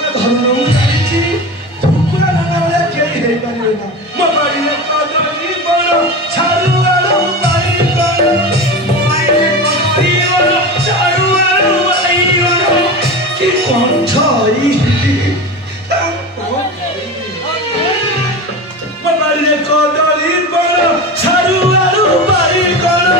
ଔଷଧ ଧର୍ମ ମୁଁ ଜାଣିଛି କୁକୁଡ଼ା ନହେଲେ କେହି ହେଇପାରିବେ ନା ମୋ ବାଡ଼ିରେ କଦଳୀ ବଣ ଛାଡୁ ଆଳୁ ବାଇଗଣ ମୋ ବାଡ଼ିରେ କଦଳୀ ବଣ ଛାଡୁ ଆଳୁ ବାଇଗଣ କି କଣ୍ଠ ମୋ ବାଡ଼ିରେ କଦଳୀ ବଣ ଛାଡୁ ଆଳୁ ବାଇଗଣ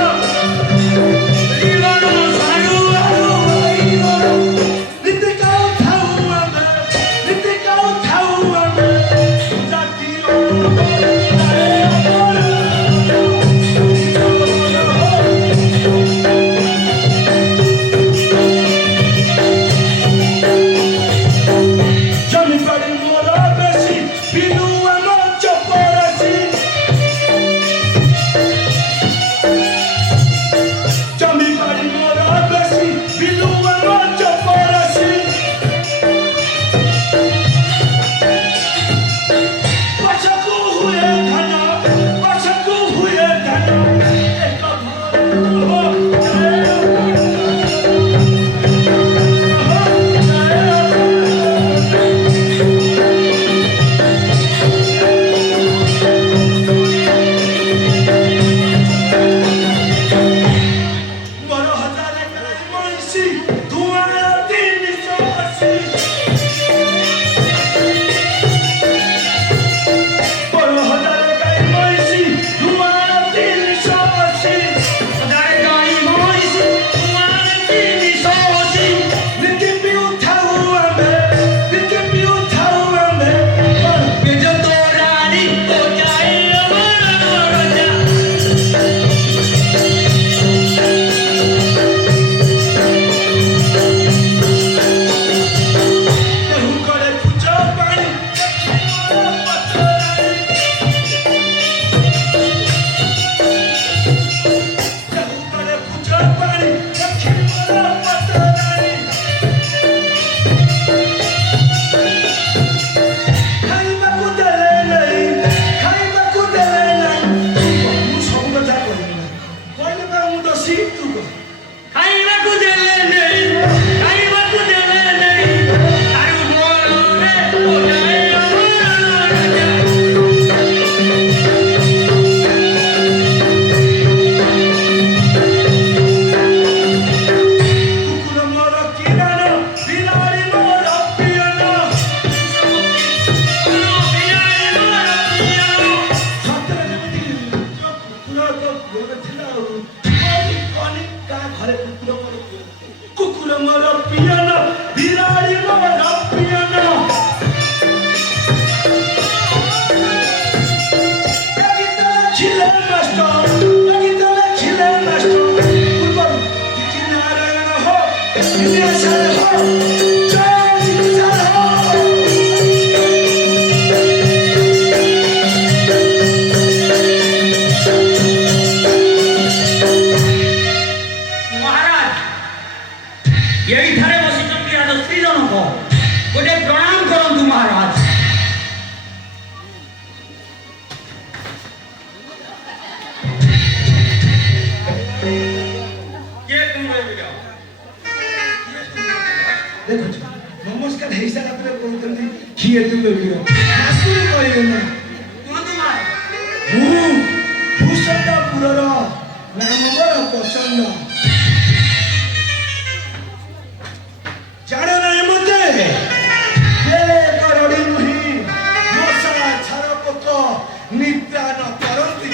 नमस्कार हिसाब से कहते किए तुम आसुरी कहले ना भूषणपुर नाम बड़ पसंद जान ना मते करड़ी नुही मशा छार पोक निद्रा न करती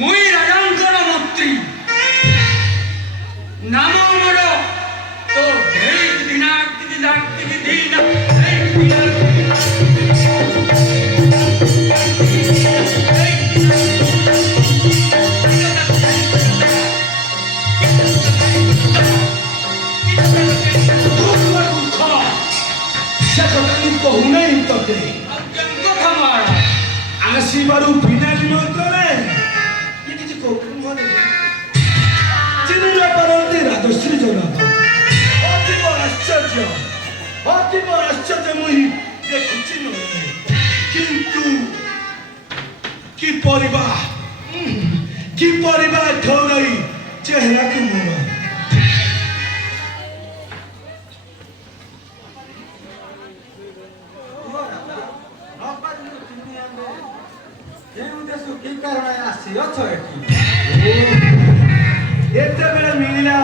मुई राजांकर मंत्री नाम मोर तो ढेर दिना आसीबारू बिना निमंत्रण ये किसी कोकम होने चिन्ह परंती राजश्री जगन्नाथ अधिक आश्चर्य मुही देखुची नहे किंतु की परिवार ठौरई चेहरा को मोर କେଉଁ ଦେଶକୁ କି କାରଣ ଆସି ଅଛ ଏଠି ଏତେବେଳେ ମିଳିଲା